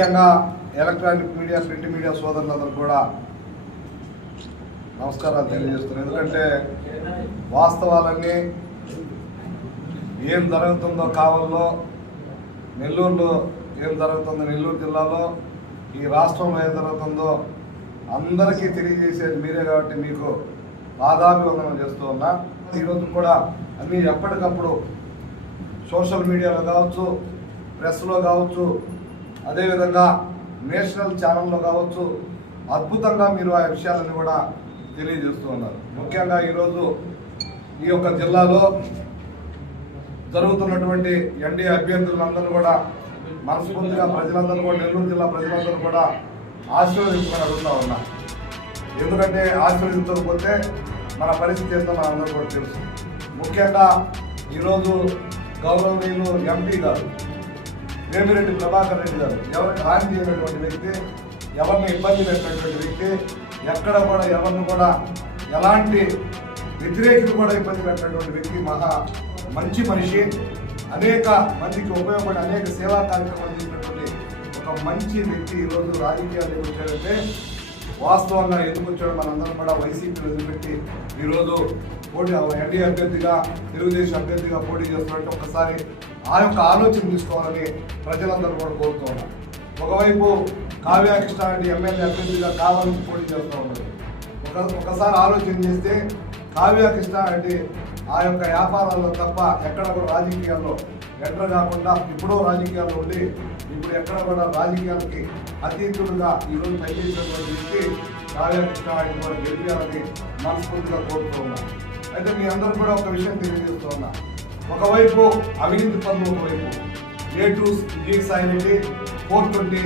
ముఖ్యంగా electronic media, print media సోదరులందరూ కూడా నమస్కారాలు తెలియజేస్తున్నాను. ఎందుకంటే వాస్తవాలన్నీ ఏం జరుగుతుందో కావల్లో, నెల్లూరులో ఏం జరుగుతుందో, నెల్లూరు జిల్లాలో, ఈ రాష్ట్రంలో ఏం జరుగుతుందో అందరికీ తెలియజేసేది మీరే కాబట్టి మీకు పాదాభివందనం చేస్తూ ఉన్నా. ఈరోజు కూడా అన్నీ ఎప్పటికప్పుడు సోషల్ మీడియాలో కావచ్చు, ప్రెస్లో కావచ్చు, అదేవిధంగా నేషనల్ ఛానల్లో కావచ్చు అద్భుతంగా మీరు ఆ విషయాలను కూడా తెలియజేస్తూ ఉన్నారు. ముఖ్యంగా ఈరోజు ఈ యొక్క జిల్లాలో జరుగుతున్నటువంటి ఎన్డీఏ అభ్యర్థులందరూ కూడా మనస్ఫూర్తిగా ప్రజలందరూ కూడా, నెల్లూరు జిల్లా ప్రజలందరూ కూడా ఆశీర్వదించమని అడుగుతూ ఉన్నా. ఎందుకంటే ఆశీర్వదించకపోతే మన పరిస్థితి ఏంటో మనందరూ కూడా తెలుసు. ముఖ్యంగా ఈరోజు గౌరవనీయులు ఎంపీ గారు వేమిరెడ్డి ప్రభాకర్ రెడ్డి గారు ఎవరికి హాని చేయనటువంటి వ్యక్తి, ఎవరిని ఇబ్బంది పెట్టినటువంటి వ్యక్తి, ఎక్కడ కూడా ఎవరిని కూడా ఎలాంటి వ్యతిరేకులు కూడా ఇబ్బంది పెట్టినటువంటి వ్యక్తి, మంచి మనిషి, అనేక మందికి ఉపయోగపడి అనేక సేవా కార్యక్రమాలు చేసినటువంటి ఒక మంచి వ్యక్తి ఈరోజు రాజకీయాలు వచ్చాడంటే వాస్తవంగా ఎందుకు వచ్చాడు మనందరం కూడా వైసీపీ వదిలిపెట్టి ఈరోజు పోటీ ఎన్డీఏ అభ్యర్థిగా, తెలుగుదేశం అభ్యర్థిగా పోటీ చేస్తున్నట్టు ఒకసారి ఆ యొక్క ఆలోచన తీసుకోవాలని ప్రజలందరూ కూడా కోరుతూ ఉన్నారు. ఒకవైపు కావ్య కృష్ణారెడ్డి ఎమ్మెల్యే అభ్యర్థిగా కావాలని పోటీ చేస్తూ ఉన్నారు. ఒకసారి ఆలోచన చేస్తే కావ్య కృష్ణారెడ్డి ఆ యొక్క వ్యాపారాల్లో తప్ప ఎక్కడ కూడా రాజకీయాల్లో ఎంటర్ కాకుండా ఇప్పుడు రాజకీయాల్లో ఉండి ఇప్పుడు ఎక్కడ కూడా రాజకీయాలకి అతీతులుగా ఈరోజు పనిచేసినటువంటి వ్యక్తి కావ్య కృష్ణారెడ్డి కూడా గెలిపాలని మనస్ఫూర్తిగా కోరుతూ ఉన్నా. అయితే మీ అందరూ కూడా ఒక విషయం తెలియజేస్తూ ఉన్నా. ఒకవైపు అవినీతి పనులు, ఒకవైపు A2 జి సాయి రెడ్డి, 420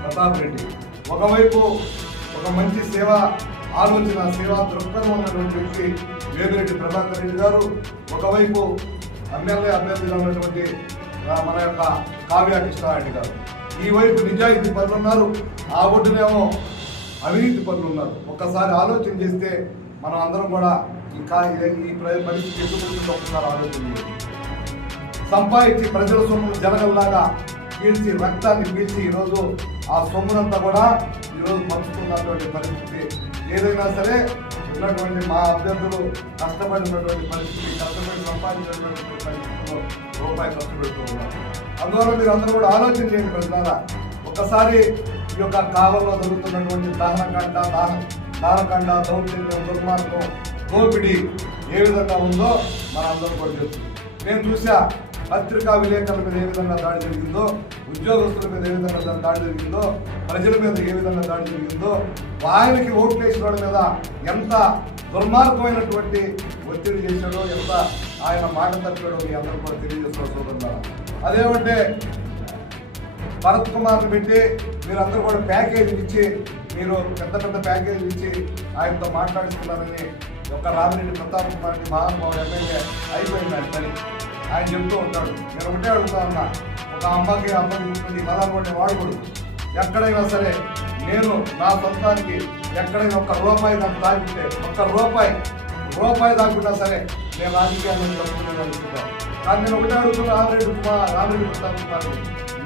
ప్రతాప్ రెడ్డి, ఒకవైపు ఒక మంచి సేవా ఆలోచన, సేవా దృక్పథం ఉన్నటువంటి వ్యక్తి వేమిరెడ్డి ప్రభాకర్ రెడ్డి గారు, ఒకవైపు ఎమ్మెల్యే అభ్యర్థిగా ఉన్నటువంటి మన యొక్క కావ్య కృష్ణారెడ్డి గారు. ఈ వైపు నిజాయితీ పనులు ఉన్నారు, ఆ ఒడ్డునేమో అవినీతి పనులు ఉన్నారు. ఒక్కసారి ఆలోచన చేస్తే మనం అందరం కూడా ఈ పరిస్థితి ఎదుర్కొంటుందో ఒకసారి ఆలోచన చేయాలి. సంపాదించి ప్రజల సొమ్మును జనగల్లాగా పీల్చి, రక్తాన్ని పీల్చి ఈరోజు ఆ సొమ్మునంతా కూడా ఈరోజు పంచుతున్నటువంటి పరిస్థితి. ఏదైనా సరే ఉన్నటువంటి మా అభ్యర్థులు కష్టపడినటువంటి పరిస్థితి, కష్టపడి సంపాదించినటువంటి పరిస్థితుల్లో రూపాయి ఖర్చు పెడుతూ ఉన్నారు. అందువల్ల మీరు అందరూ కూడా ఆలోచన చేయండి ప్రజలారా. ఒక్కసారి ఈ యొక్క కావల్లో జరుగుతున్నటువంటి దానకాండ, దౌర్జన్యం, దుర్మార్గం, దోపిడీ ఏ విధంగా ఉందో మన అందరూ కూడా తెలుసు. నేను చూసా పత్రికా విలేకరుల మీద ఏ విధంగా దాడి జరిగిందో, ఉద్యోగస్తుల మీద ఏ విధంగా దాడి జరిగిందో, ప్రజల మీద ఏ విధంగా దాడి జరిగిందో, ఆయనకి ఓట్లు వేసిన వాళ్ళ మీద ఎంత దుర్మార్గమైనటువంటి ఒత్తిడి చేశాడో, ఎంత ఆయన మాట తప్పాడో మీ అందరూ కూడా తెలియజేస్తున్న సోదరులారా. అదేమంటే భరత్ కుమార్ని పెట్టి మీరందరూ కూడా ప్యాకేజీలు ఇచ్చి, మీరు పెద్ద పెద్ద ప్యాకేజీలు ఇచ్చి ఆయనతో మాట్లాడుతున్నారని ఒక రామిరెడ్డి ప్రతాప్ కుమార్ మహానుభావుడు ఎమ్మెల్యే అయిపోయింది ఆయన పని. ఆయన చెప్తూ ఉంటాడు. నేను ఒకటే అడుగుతా ఉన్నా, ఒక అమ్మకి ఈ పదాలు కొట్టే వాడుకోడు. ఎక్కడైనా సరే నేను నా సొంతానికి ఎక్కడైనా ఒక్క రూపాయి నాకు తాగితే, ఒక్క రూపాయి తాగుతున్నా సరే నేను రాజకీయాలను అనుకుంటాను. కానీ నేను ఒకటే అడుగుతున్నా, రామిరెడ్డి ప్రతాప్ కుమార్,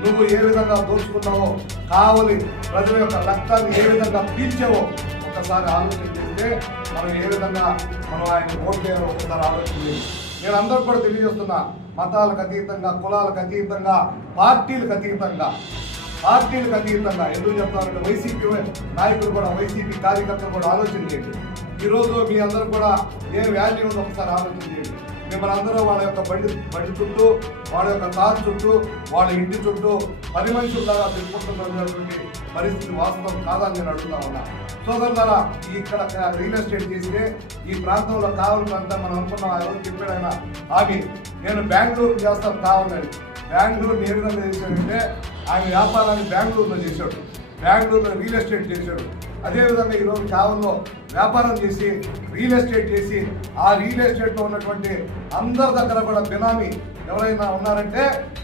నువ్వు ఏ విధంగా దోచుకున్నావో, కావలి ప్రజల యొక్క రక్తాన్ని ఏ విధంగా పీల్చావో ఒకసారి ఆలోచన చేస్తే మనం ఏ విధంగా ఆయన ఓట్ చేయాలో ఒకసారి ఆలోచన చేయాలి. నేను అందరూ కూడా తెలియజేస్తున్నా, మతాలకు అతీతంగా, కులాలకు అతీతంగా, పార్టీలకు అతీతంగా ఎందుకు చెప్తానంటే వైసీపీ నాయకులు కూడా, వైసీపీ కార్యకర్తలు కూడా ఆలోచన చేయండి. ఈరోజు మీ అందరూ కూడా ఏ వాల్యూ ఉందో ఒకసారి ఆలోచన చేయండి. మిమ్మల్ని అందరూ వాళ్ళ యొక్క బండి చుట్టూ, వాళ్ళ యొక్క కారు చుట్టూ, వాళ్ళ ఇంటి చుట్టూ పని మనుషుల్లాగా తిరుగుతున్నటువంటి పరిస్థితి వాస్తవం కాదని నేను అడుగుతా ఉన్నా. సోదరులారా, ఇక్కడ రియల్ ఎస్టేట్ చేస్తే ఈ ప్రాంతంలో కావాలంటే మనం అనుకున్నాం. ఆ రోజు చెప్పాడు ఆయన హామీ, నేను బెంగళూరు చేస్తాను కావాలని. బెంగళూరు ఏ విధంగా చేశాడంటే ఆయన వ్యాపారాన్ని బెంగళూరులో చేశాడు, బెంగళూరులో రియల్ ఎస్టేట్ చేశాడు. అదేవిధంగా ఈరోజు కావల్లో వ్యాపారం చేసి, రియల్ ఎస్టేట్ చేసి, ఆ రియల్ ఎస్టేట్లో ఉన్నటువంటి అందరి దగ్గర కూడా బినామీ ఎవరైనా ఉన్నారంటే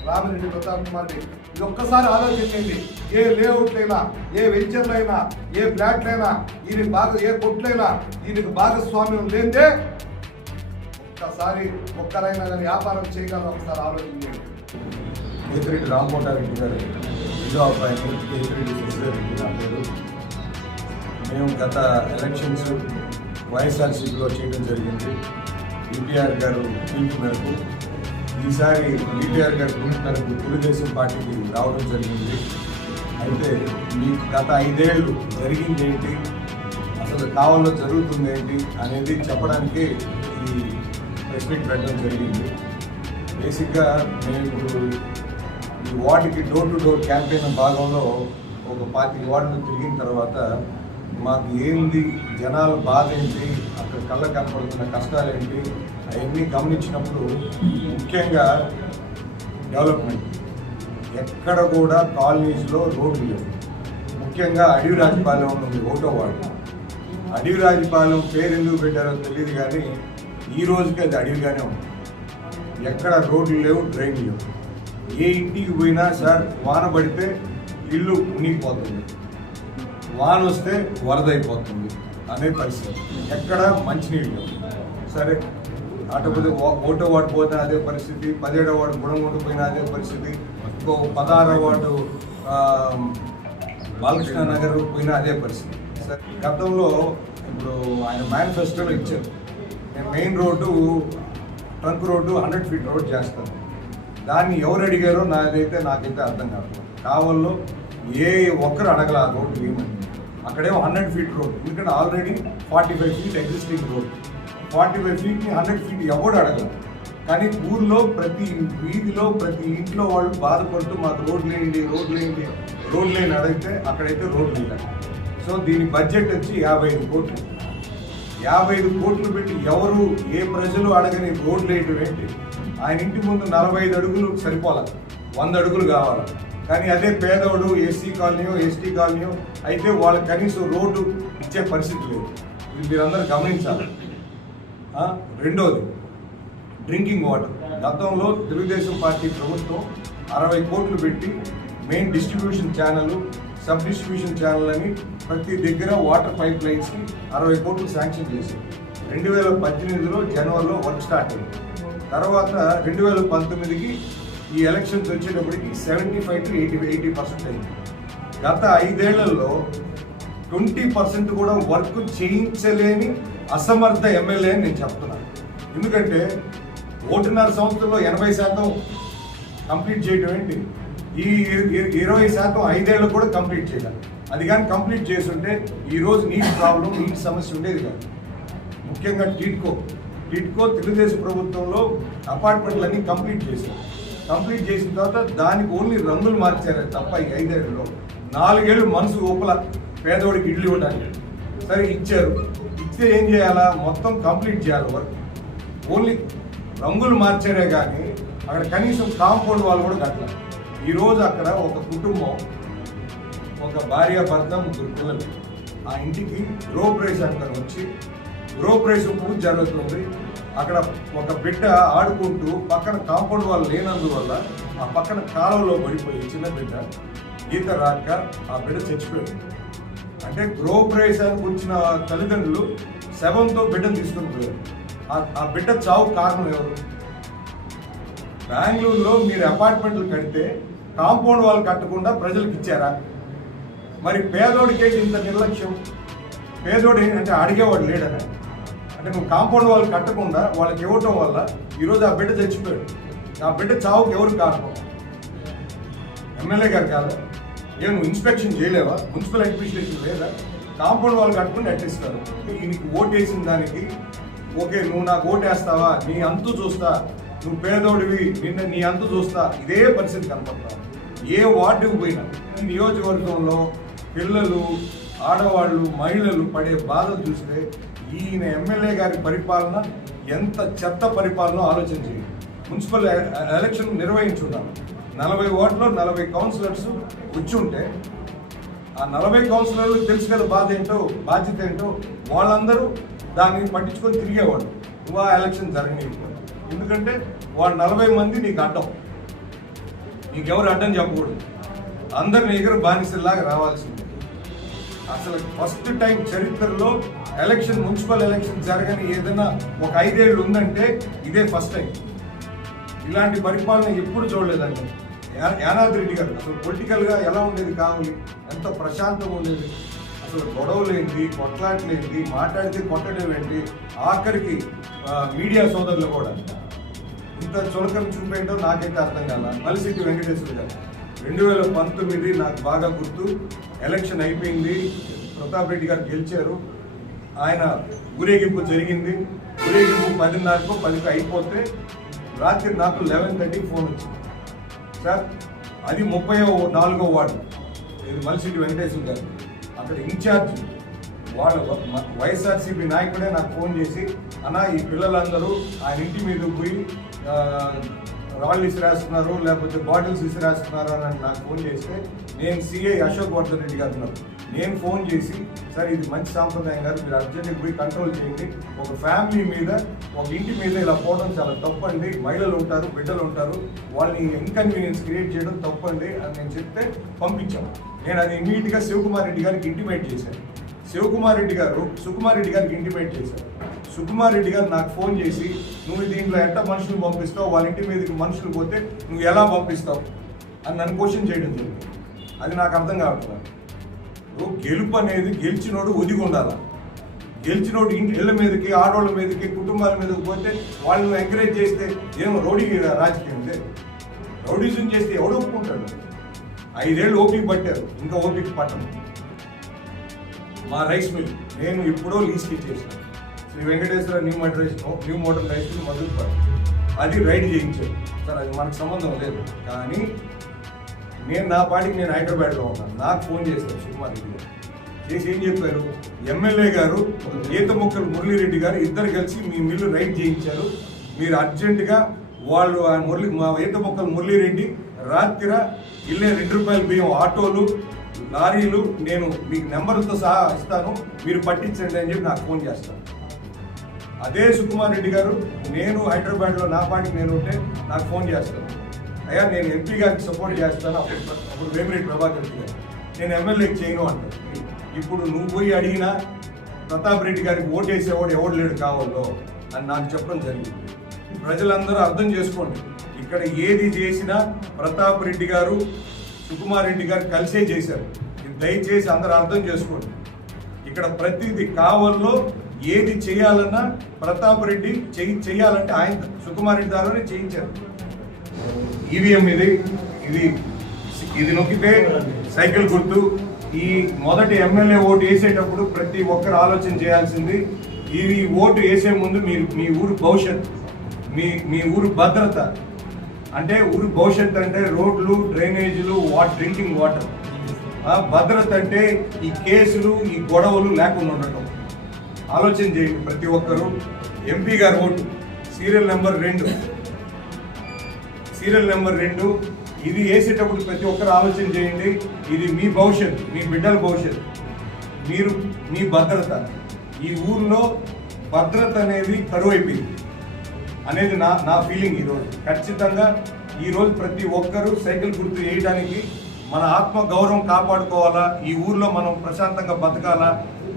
రామిరెడ్డి ప్రతాప్ కుమార్ని. ఇది ఒక్కసారి ఆలోచించండి. ఏ లేఅవుట్లైనా, ఏ వెంచర్లైనా, ఏ ఫ్లాట్లైనా, ఏ కొట్లైనా దీనికి భాగస్వామ్యం లేదే ఒక్కసారి ఒక్కరైనా కానీ వ్యాపారం చేయగలరు. ఒకసారి ఆలోచించండి. రామ్మోహన్ రెడ్డి గారు నిజామాబాద్ కేతిరెడ్డి శశిధర్రెడ్డి నా పేరు. మేము గత ఎలక్షన్స్ వైఎస్ఆర్సీపీలో చేయడం జరిగింది. ఈపీఆర్ గారు పిలుపు మేరకు ఈసారి ఈపీఆర్ గారు పిలుపు మేరకు తెలుగుదేశం పార్టీకి రావడం జరిగింది. అయితే మీకు గత 5 ఏళ్ళు జరిగింది ఏంటి, అసలు కావాలో జరుగుతుంది ఏంటి అనేది చెప్పడానికి ఈ ప్రెస్ మీట్ పెట్టడం జరిగింది. బేసిక్గా మేము ఇప్పుడు ఈ వార్డుకి డోర్ టు డోర్ క్యాంపెయిన్ భాగంలో ఒక 25 వార్డులు తిరిగిన తర్వాత మాకు ఏంది జనాల బాధ ఏంటి, అక్కడ కళ్ళ కనపడుతున్న కష్టాలు ఏంటి అవన్నీ గమనించినప్పుడు ముఖ్యంగా డెవలప్మెంట్ ఎక్కడ కూడా కాలనీస్లో రోడ్లు లేవు. ముఖ్యంగా అడవిరాజపాలెం ఉంది 1వ వార్డు. అడవిరాజపాలెం పేరు ఎందుకు పెట్టారో తెలియదు కానీ ఈ రోజుకి అది అడవిగానే ఉంది. ఎక్కడ రోడ్లు లేవు, డ్రైన్లు లేవు. ఏ ఇంటికి పోయినా సార్ వాన పడితే ఇల్లు మునిగిపోతుంది, వాన వస్తే వరద అయిపోతుంది అనే పరిస్థితి. ఎక్కడ మంచినీళ్ళు లేవు. సరే అటుపోతే 1వ వార్డు పోతే అదే పరిస్థితి, 17వ వార్డు గుణంగుంట పోయినా అదే పరిస్థితి, ఇంకో 16వ వార్డు బాలకృష్ణ నగర్ పోయినా అదే పరిస్థితి. సరే గతంలో ఇప్పుడు ఆయన మేనిఫెస్టోలో ఇచ్చారు, నేను main road trunk road 100 feet road చేస్తాను. దాన్ని ఎవరు అడిగారో నాకైతే అర్థం కాదు. కావాలో ఏ ఒక్కరు అడగల ఆ రోడ్డు ఏమని. అక్కడేమో 100 ఫీట్ రోడ్, ఎందుకంటే already 45 feet existing road. 45 ఫీట్ని 100 feet ఎవడు అడగదు. కానీ ఊళ్ళో ప్రతి వీధిలో ప్రతి ఇంట్లో వాళ్ళు బాధపడుతూ మాకు రోడ్లు వేయండి అడిగితే అక్కడైతే రోడ్లు లేదు. సో దీని బడ్జెట్ వచ్చి 55 కోట్లు. 55 కోట్లు పెట్టి ఎవరు ఏ ప్రజలు అడగని రోడ్లు వేయటం ఏంటి? ఆయన ఇంటి ముందు 45 అడుగులు సరిపోవాలి, 100 అడుగులు కావాలి. కానీ అదే పేదవాడు ఎస్సీ కాలనీయో ఎస్టీ కాలనీయో అయితే వాళ్ళకి కనీసం రోడ్డు ఇచ్చే పరిస్థితి లేదు. ఇది మీరందరూ గమనించాలి. రెండోది డ్రింకింగ్ వాటర్. గతంలో తెలుగుదేశం పార్టీ ప్రభుత్వం 60 కోట్లు పెట్టి main distribution channel, sub distribution channel అని ప్రతి దగ్గర వాటర్ పైప్ లైన్స్కి 60 కోట్లు శాంక్షన్ చేసింది. 2018లో జనవరిలో వర్క్ స్టార్ట్ అయింది. తర్వాత 2019కి ఈ ఎలక్షన్స్ వచ్చేటప్పటికి 75 to 80% అయింది. గత 5 ఏళ్లలో 20% కూడా వర్క్ చేయించలేని అసమర్థ ఎమ్మెల్యే అని నేను చెప్తున్నాను. ఎందుకంటే 1.5 సంవత్సరంలో 80% కంప్లీట్ చేయడం ఏంటి? ఈ 20% 5 ఏళ్ళు కూడా కంప్లీట్ చేయాలి. అది కానీ కంప్లీట్ చేస్తుంటే ఈరోజు నీటి సమస్య ఉండేది కాదు. ముఖ్యంగా టీడ్కో తెలుగుదేశం ప్రభుత్వంలో అపార్ట్మెంట్లన్నీ కంప్లీట్ చేశారు. కంప్లీట్ చేసిన తర్వాత దానికి ఓన్లీ రంగులు మార్చారు తప్ప ఈ 5 ఏళ్ళలో 4 ఏళ్ళు మనసు లోపల పేదవాడికి ఇల్లు ఇవ్వడానికి. సరే ఇచ్చారు, ఇస్తే ఏం చేయాలా? మొత్తం కంప్లీట్ చేయాలి వర్క్. ఓన్లీ రంగులు మార్చారే కానీ అక్కడ కనీసం కాంపౌండ్ వాళ్ళు కూడా కట్టాలి. ఈరోజు అక్కడ ఒక కుటుంబం, ఒక భార్య భర్త 3 పిల్లలు, ఆ ఇంటికి గృహప్రవేశానికి వచ్చి గృహప్రవేశం పూజ జరుగుతుంది. అక్కడ ఒక బిడ్డ ఆడుకుంటూ పక్కన కాంపౌండ్ వాళ్ళు లేనందువల్ల ఆ పక్కన కాలువలో పడిపోయి చిన్న బిడ్డ ఈత రాక ఆ బిడ్డ చచ్చిపోయింది. అంటే గృహప్రవేశానికి వచ్చిన తల్లిదండ్రులు శవంతో బిడ్డను తీసుకొని పోయారు. ఆ బిడ్డ చావు కారణం ఎవరు? బెంగళూరులో మీరు అపార్ట్మెంట్లు కడితే కాంపౌండ్ వాళ్ళు కట్టకుండా ప్రజలకు ఇచ్చారా? మరి పేదోడికి ఇంత నిర్లక్ష్యం? పేదోడు ఏంటంటే అడిగేవాడు లేడని. అంటే నువ్వు కాంపౌండ్ వాళ్ళు కట్టకుండా వాళ్ళకి ఇవ్వటం వల్ల ఈరోజు ఆ బిడ్డ చచ్చిపోయాడు. ఆ బిడ్డ చావుకి ఎవరు కారణం? ఎమ్మెల్యే గారు కాదా? నువ్వు ఇన్స్పెక్షన్ చేయలేవా? మున్సిపల్ అడ్మినిస్ట్రేషన్ లేదా? కాంపౌండ్ వాళ్ళు కట్టుకుని అట్టిస్తారు. నీకు ఓటేసిన దానికి ఓకే, నువ్వు నాకు ఓటేస్తావా, నీ అంతు చూస్తా, నువ్వు పేదోడివి, నీ అంతు చూస్తా, ఇదే పరిస్థితి కనపడతావు. ఏ వార్డుకు పోయినా ఈ నియోజకవర్గంలో పిల్లలు, ఆడవాళ్ళు, మహిళలు పడే బాధలు చూస్తే ఈయన ఎమ్మెల్యే గారి పరిపాలన ఎంత చెత్త పరిపాలన ఆలోచన చేయండి. మున్సిపల్ ఎలక్షన్ నిర్వహించున్నాను, 40 వార్డులో 40 కౌన్సిలర్స్ వచ్చి ఉంటే ఆ 40 కౌన్సిలర్లు తెలుసు కదా బాధ్యత ఏంటో. వాళ్ళందరూ దాన్ని పట్టించుకొని తిరిగేవాడు. నువ్వు ఆ ఎలక్షన్ జరగనివ్వకూడదు. ఎందుకంటే వాళ్ళు 40 మంది నీకు అడ్డం, నీకెవరు అడ్డం చెప్పకూడదు. అందరు నీ దగ్గర బానిసల్లాగా రావాల్సింది. అసలు ఫస్ట్ టైం చరిత్రలో మున్సిపల్ ఎలక్షన్ జరగని ఏదైనా ఒక 5 ఏళ్ళు ఉందంటే ఇదే ఫస్ట్ టైం. ఇలాంటి పరిపాలన ఎప్పుడు చూడలేదండి. యానాద్రి రెడ్డి గారు అసలు పొలిటికల్గా ఎలా ఉండేది కావాలి, ఎంత ప్రశాంతంగా ఉండేది, అసలు గొడవలు ఏంటి, కొట్లాట్లు ఏంటి, మాట్లాడితే కొట్టడం ఏంటి, ఆఖరికి మీడియా సోదరులు కూడా ఇంత చులకన చూపేయటం నాకైతే అర్థం కాల. మలిశెట్టి వెంకటేశ్వర గారు 2019 నాకు బాగా గుర్తు, ఎలక్షన్ అయిపోయింది, ప్రతాప్ రెడ్డి గారు గెలిచారు, ఆయన ఊరేగింపు జరిగింది, ఊరేగింపు 10:30కో 10కో అయిపోతే రాత్రి నాకు 11:30 ఫోన్ వచ్చింది. సార్ అది 34వ వార్డు, ఇది మలిశెట్టి వెంకటేశ్వర గారు అక్కడ ఇన్ఛార్జ్, వాళ్ళ వైఎస్ఆర్సీపీ నాయకుడే నాకు ఫోన్ చేసి, అన్న ఈ పిల్లలందరూ ఆయన ఇంటి మీద పోయి రాళ్ళు ఇసిరేస్తున్నారు, లేకపోతే బాటిల్స్ ఇసిరేస్తున్నారు అని నాకు ఫోన్ చేస్తే, నేను సిఐ అశోక్ వర్ధన్ రెడ్డి గారు ఉన్నారు, నేను ఫోన్ చేసి, సార్ ఇది మంచి సాంప్రదాయం గారు, మీరు అర్జెంట్గా పోయి కంట్రోల్ చేయండి, ఒక ఫ్యామిలీ మీద ఒక ఇంటి మీద ఇలా పోవడం చాలా తప్పండి, మహిళలు ఉంటారు, బిడ్డలు ఉంటారు, వాళ్ళని ఇన్కన్వీనియన్స్ క్రియేట్ చేయడం తప్పండి అని నేను చెప్తే పంపించాను. నేను అది ఇమీడియట్గా శివకుమార్ రెడ్డి గారికి ఇంటిమేట్ చేశాను. శివకుమార్ రెడ్డి గారు సుకుమార్ రెడ్డి గారికి ఇంటిమేట్ చేశారు. సుకుమార్ రెడ్డి గారు నాకు ఫోన్ చేసి, నువ్వు దీంట్లో ఎట్లా మనుషులు పంపిస్తావు, వాళ్ళ ఇంటి మీదకి మనుషులు పోతే నువ్వు ఎలా పంపిస్తావు అని నన్ను క్వశ్చన్ చేయడం జరిగింది. అది నాకు అర్థం కావట్లేదు. గెలుపు అనేది గెలిచినోడు ఒదిగి ఉండాలి, గెలిచినోడు ఇళ్ళ మీదకి, ఆడవాళ్ళ మీదకి, కుటుంబాల మీదకి పోతే వాళ్ళని ఎంకరేజ్ చేస్తే ఏమో రౌడీ రాజకీయం ఉంది. రౌడీజం చేస్తే ఎవడు ఒప్పుకుంటాడు? 5 ఏళ్ళు ఓపిక పట్టారు, ఇంకా ఓపిక పట్టను. మా రైస్ మిల్ నేను ఎప్పుడో లీజ్కి ఇచ్చేసాను, Sri Venkateswara new model rice mill Madhupar, అది రైడ్ చేయించాను సార్, అది మనకు సంబంధం లేదు. కానీ నేను నా పాటికి నేను హైదరాబాద్లో ఉన్నాను, నాకు ఫోన్ చేశారు సుకుమార్ రెడ్డి గారు, చేసి ఏం చెప్పారు, ఎమ్మెల్యే గారు ఈతముక్కలు మురళీరెడ్డి గారు ఇద్దరు కలిసి మీ మిల్లు రైడ్ చేయించారు, మీరు అర్జెంటుగా వాళ్ళు మా ఈతముక్కలు మురళీరెడ్డి రాత్రి ఇల్లే ₹2 బియ్యం ఆటోలు, లారీలు నేను మీకు నెంబర్తో సహా ఇస్తాను, మీరు పట్టించండి అని చెప్పి నాకు ఫోన్ చేస్తాను. అదే సుకుమార్ రెడ్డి గారు నేను హైదరాబాద్లో నా పాటికి నేను ఉంటే నాకు ఫోన్ చేస్తాను, అయ్యా నేను ఎంపీ గారికి సపోర్ట్ చేస్తాను, అప్పుడు వేమిరెడ్డి ప్రభాకర్ రెడ్డి గారు, నేను ఎమ్మెల్యేకి చేయను అంటారు. ఇప్పుడు నువ్వు పోయి అడిగినా ప్రతాప్ రెడ్డి గారికి ఓటేసేవాడు ఎవడు లేడు కావాలో అని నాకు చెప్పడం జరిగింది. ప్రజలందరూ అర్థం చేసుకోండి, ఇక్కడ ఏది చేసినా ప్రతాప్ రెడ్డి గారు సుకుమార్ రెడ్డి గారు కలిసే చేశారు, దయచేసి అందరూ అర్థం చేసుకోండి. ఇక్కడ ప్రతిదీ కావాలో ఏది చేయాలన్నా ప్రతాప్ రెడ్డి చేయాలంటే ఆయన సుకుమార్ రెడ్డి ద్వారానే చేయించారు. ఈవీఎం ఇది నొక్కితే సైకిల్ గుర్తు. ఈ మొదటి ఎమ్మెల్యే ఓటు వేసేటప్పుడు ప్రతి ఒక్కరు ఆలోచన చేయాల్సింది, ఈ ఓటు వేసే ముందు మీరు మీ ఊరు భవిష్యత్, మీ ఊరు భద్రత, అంటే ఊరు భవిష్యత్ అంటే రోడ్లు, డ్రైనేజీలు, డ్రింకింగ్ వాటర్. భద్రత అంటే ఈ కేసులు, ఈ గొడవలు లేకుండా ఉండటం. ఆలోచన చేయండి ప్రతి ఒక్కరు. ఎంపీ గారు ఓటు సీరియల్ నెంబర్ 2 ఇది వేసేటప్పుడు ప్రతి ఒక్కరు ఆలోచన చేయండి, ఇది మీ భవిష్యత్, మీ బిడ్డల భవిష్యత్, మీరు మీ భద్రత. ఈ ఊర్లో భద్రత అనేది కరువైపోయింది అనేది నా ఫీలింగ్. ఈరోజు ఖచ్చితంగా ఈరోజు ప్రతి ఒక్కరూ సైకిల్ గుర్తు వేయడానికి మన ఆత్మ గౌరవం కాపాడుకోవాలా, ఈ ఊర్లో మనం ప్రశాంతంగా బతకాలా,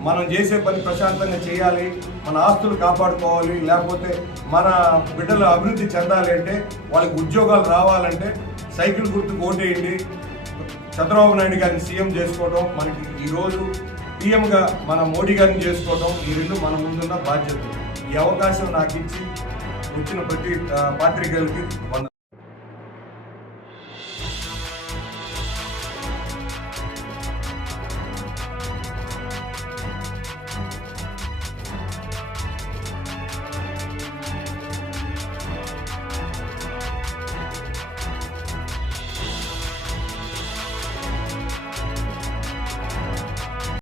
మనం చేసే పని ప్రశాంతంగా చేయాలి, మన ఆస్తులు కాపాడుకోవాలి, లేకపోతే మన బిడ్డలు అభివృద్ధి చెందాలి అంటే, వాళ్ళకి ఉద్యోగాలు రావాలంటే సైకిల్ గుర్తుకు ఓటేయండి. చంద్రబాబు నాయుడు గారిని సీఎం చేసుకోవడం, మనకి ఈరోజు పీఎంగా మన మోడీ గారిని చేసుకోవడం, ఈ రెండు మన ముందున్న బాధ్యత. ఈ అవకాశం నాకు ఇచ్చి వచ్చిన ప్రతి పాత్రికేయులకి